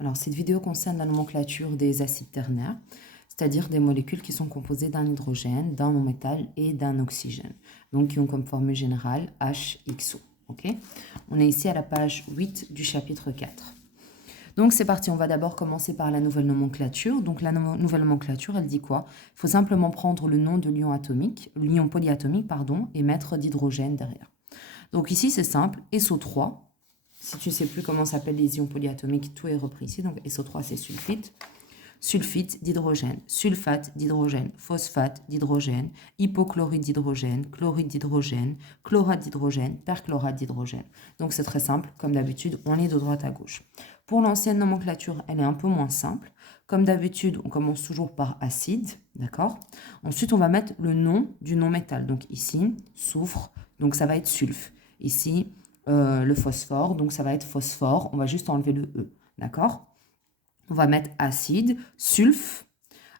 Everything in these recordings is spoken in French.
Alors, cette vidéo concerne la nomenclature des acides ternaires, c'est-à-dire des molécules qui sont composées d'un hydrogène, d'un non-métal et d'un oxygène, donc qui ont comme formule générale HXO. Okay, on est ici à la page 8 du chapitre 4. Donc c'est parti, on va d'abord commencer par la nouvelle nomenclature. Donc la nouvelle nomenclature, elle dit quoi? Il faut simplement prendre le nom de l'ion atomique, l'ion polyatomique, pardon, et mettre d'hydrogène derrière. Donc ici, c'est simple, SO3. Si tu ne sais plus comment s'appellent les ions polyatomiques, tout est repris ici. Donc SO3, c'est sulfite. Sulfite d'hydrogène, sulfate d'hydrogène, phosphate d'hydrogène, hypochlorite d'hydrogène, chloride d'hydrogène, chlorate d'hydrogène, perchlorate d'hydrogène. Donc c'est très simple, comme d'habitude, on lit de droite à gauche. Pour l'ancienne nomenclature, elle est un peu moins simple. Comme d'habitude, on commence toujours par acide, d'accord? Ensuite, on va mettre le nom du non-métal. Donc ici, soufre, donc ça va être sulf. Ici, le phosphore, donc ça va être phosphore. On va juste enlever le E, d'accord? On va mettre acide, sulf.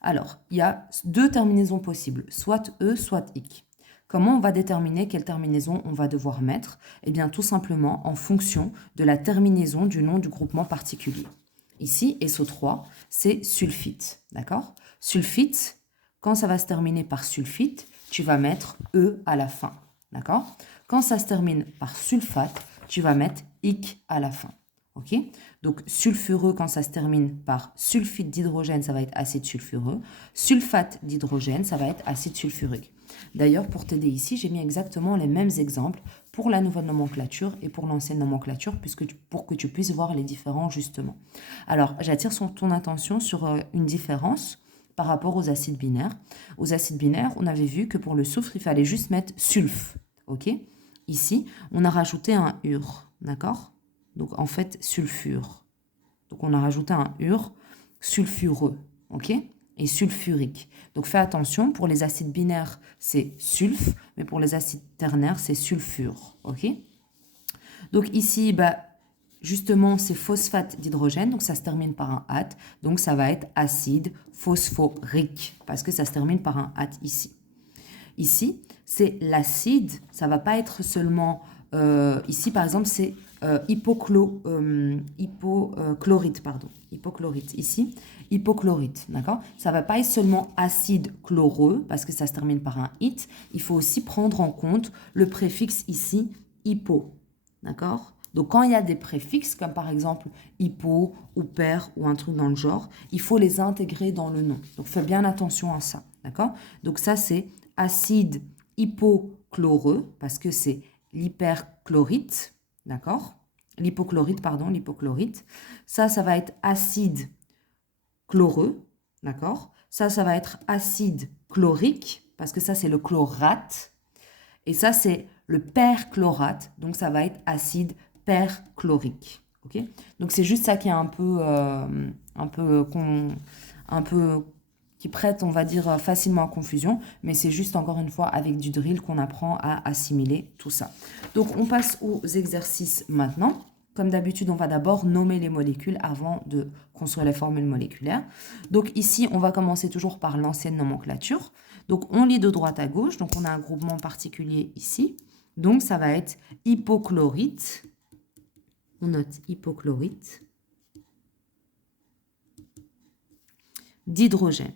Alors, il y a deux terminaisons possibles, soit E, soit IC. Comment on va déterminer quelle terminaison on va devoir mettre? Eh bien, tout simplement en fonction de la terminaison du nom du groupement particulier. Ici, SO3, c'est sulfite, d'accord? Sulfite, quand ça va se terminer par sulfite, tu vas mettre E à la fin, d'accord? Quand ça se termine par sulfate, tu vas mettre IC à la fin. Ok? Donc sulfureux, quand ça se termine par sulfite d'hydrogène, ça va être acide sulfureux. Sulfate d'hydrogène, ça va être acide sulfurique. D'ailleurs, pour t'aider ici, j'ai mis exactement les mêmes exemples pour la nouvelle nomenclature et pour l'ancienne nomenclature, pour que tu puisses voir les différents justement. Alors, j'attire ton attention sur une différence par rapport aux acides binaires. Aux acides binaires, on avait vu que pour le soufre, il fallait juste mettre sulf. Ok? Ici, on a rajouté un ur, d'accord? Donc en fait, sulfure. Donc on a rajouté un ur sulfureux, ok? Et sulfurique. Donc fais attention, pour les acides binaires, c'est sulf, mais pour les acides ternaires, c'est sulfure, ok? Donc ici, justement, c'est phosphate d'hydrogène, donc ça se termine par un ate, donc ça va être acide phosphorique, parce que ça se termine par un ate ici. Ici, c'est l'acide, ça va pas être seulement... ici, par exemple, c'est hypochlorite, pardon. Hypochlorite, ici, hypochlorite, d'accord? Ça va pas être seulement acide chloreux, parce que ça se termine par un it. Il faut aussi prendre en compte le préfixe ici, hypo, d'accord? Donc, quand il y a des préfixes, comme par exemple hypo ou per ou un truc dans le genre, il faut les intégrer dans le nom. Donc, fais bien attention à ça, d'accord? Donc, ça, c'est acide hypochloreux, parce que c'est l'hyperchlorite, d'accord? L'hypochlorite, pardon, l'hypochlorite. Ça va être acide chloreux, d'accord? Ça va être acide chlorique, parce que ça, c'est le chlorate. Et ça, c'est le perchlorate, donc ça va être acide perchlorique. Ok? Donc c'est juste ça qui est un peu qui prête, on va dire, facilement à confusion, mais c'est juste encore une fois avec du drill qu'on apprend à assimiler tout ça. Donc on passe aux exercices maintenant. Comme d'habitude, on va d'abord nommer les molécules avant de construire les formules moléculaires. Donc ici, on va commencer toujours par l'ancienne nomenclature. Donc on lit de droite à gauche, donc on a un groupement particulier ici. Donc ça va être hypochlorite. On note hypochlorite d'hydrogène.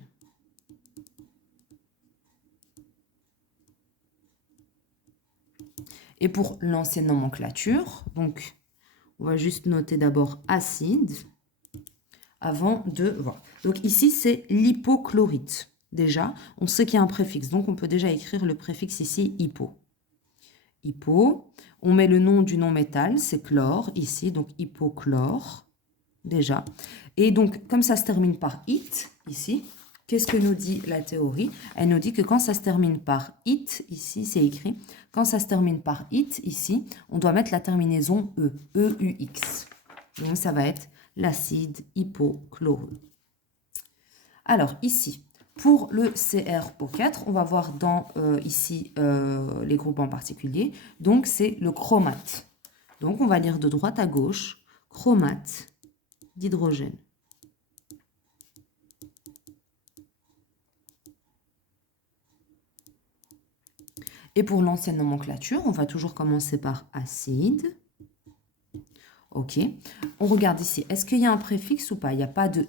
Et pour l'ancienne nomenclature, donc on va juste noter d'abord acide avant de voir. Donc ici, c'est l'hypochlorite. Déjà, on sait qu'il y a un préfixe, donc on peut déjà écrire le préfixe ici, hypo. Hypo, on met le nom du non-métal, c'est chlore, ici, donc hypochlore, déjà. Et donc, comme ça se termine par it, ici, qu'est-ce que nous dit la théorie? Elle nous dit que quand ça se termine par it, ici, c'est écrit, quand ça se termine par it, ici, on doit mettre la terminaison E, E-U-X. Donc, ça va être l'acide hypochloreux. Alors, ici, pour le CrO4, on va voir dans ici les groupes en particulier. Donc, c'est le chromate. Donc, on va lire de droite à gauche, chromate d'hydrogène. Et pour l'ancienne nomenclature, on va toujours commencer par acide. Ok. On regarde ici. Est-ce qu'il y a un préfixe ou pas? Il n'y a pas de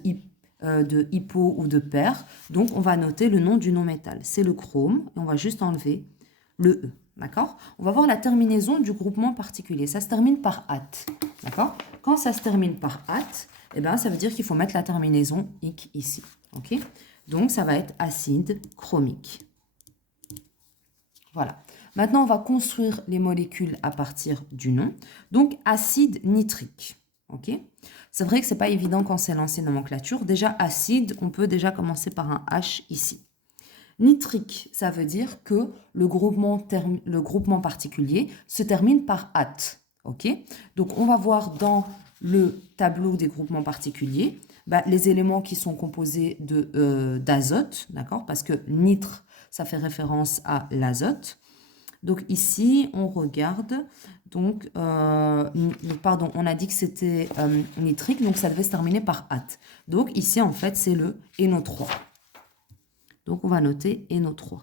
hypo ou de pair. Donc, on va noter le nom du non-métal. C'est le chrome. Et on va juste enlever le E. D'accord? On va voir la terminaison du groupement particulier. Ça se termine par at. D'accord? Quand ça se termine par at, eh ben, ça veut dire qu'il faut mettre la terminaison ic ici. Ok? Donc, ça va être acide chromique. Voilà. Maintenant, on va construire les molécules à partir du nom. Donc, acide nitrique. Ok? C'est vrai que ce n'est pas évident quand c'est l'ancienne nomenclature. Déjà, acide, on peut déjà commencer par un H ici. Nitrique, ça veut dire que le groupement particulier se termine par at. Ok? Donc, on va voir dans le tableau des groupements particuliers les éléments qui sont composés d'azote, d'accord? Parce que nitre, ça fait référence à l'azote. Donc ici, on regarde, donc, pardon, on a dit que c'était nitrique, donc ça devait se terminer par at. Donc ici, en fait, c'est le NO3. Donc on va noter NO3.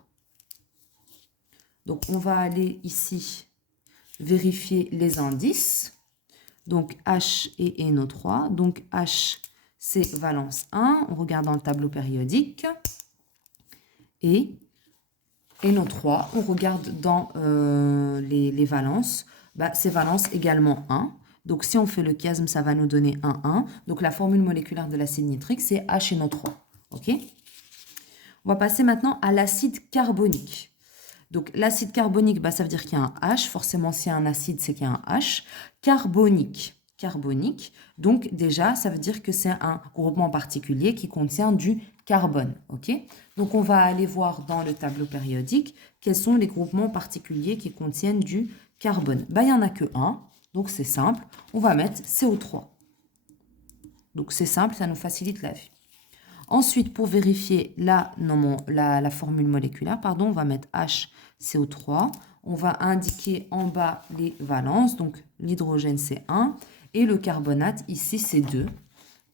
Donc on va aller ici vérifier les indices. Donc H et NO3. Donc H, c'est valence 1. On regarde dans le tableau périodique. Et NO3, on regarde dans les valences. C'est valence également 1. Donc si on fait le chiasme, ça va nous donner 1, 1. Donc la formule moléculaire de l'acide nitrique, c'est HNO3. Ok? On va passer maintenant à l'acide carbonique. Donc l'acide carbonique, ça veut dire qu'il y a un H. Forcément, s'il y a un acide, c'est qu'il y a un H. Carbonique. Donc déjà, ça veut dire que c'est un groupement particulier qui contient du carbone. Ok? Donc on va aller voir dans le tableau périodique quels sont les groupements particuliers qui contiennent du carbone. Il n'y en a que un, donc c'est simple. On va mettre CO3. Donc c'est simple, ça nous facilite la vie. Ensuite, pour vérifier la formule moléculaire, on va mettre HCO3. On va indiquer en bas les valences. Donc, l'hydrogène, c'est 1. Et le carbonate, ici, c'est 2.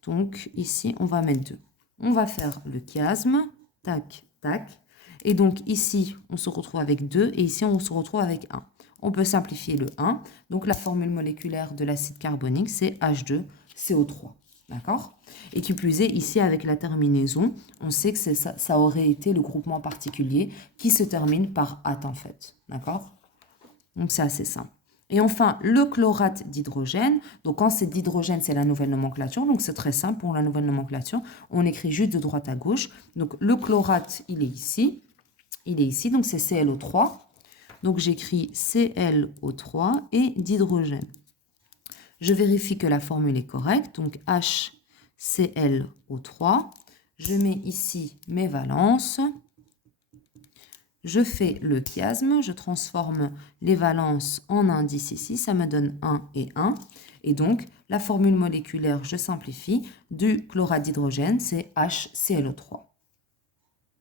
Donc, ici, on va mettre 2. On va faire le chiasme. Tac, tac. Et donc, ici, on se retrouve avec 2. Et ici, on se retrouve avec 1. On peut simplifier le 1. Donc, la formule moléculaire de l'acide carbonique, c'est H2CO3. D'accord? Et qui plus est, ici, avec la terminaison, on sait que ça aurait été le groupement particulier qui se termine par at, en fait. D'accord? Donc, c'est assez simple. Et enfin, le chlorate d'hydrogène. Donc, quand c'est d'hydrogène, c'est la nouvelle nomenclature. Donc, c'est très simple pour la nouvelle nomenclature. On écrit juste de droite à gauche. Donc, le chlorate, il est ici. Il est ici. Donc, c'est ClO3. Donc, j'écris ClO3 et d'hydrogène. Je vérifie que la formule est correcte, donc HClO3. Je mets ici mes valences. Je fais le chiasme, je transforme les valences en indices ici, ça me donne 1 et 1. Et donc, la formule moléculaire, je simplifie, du chlorate d'hydrogène, c'est HClO3.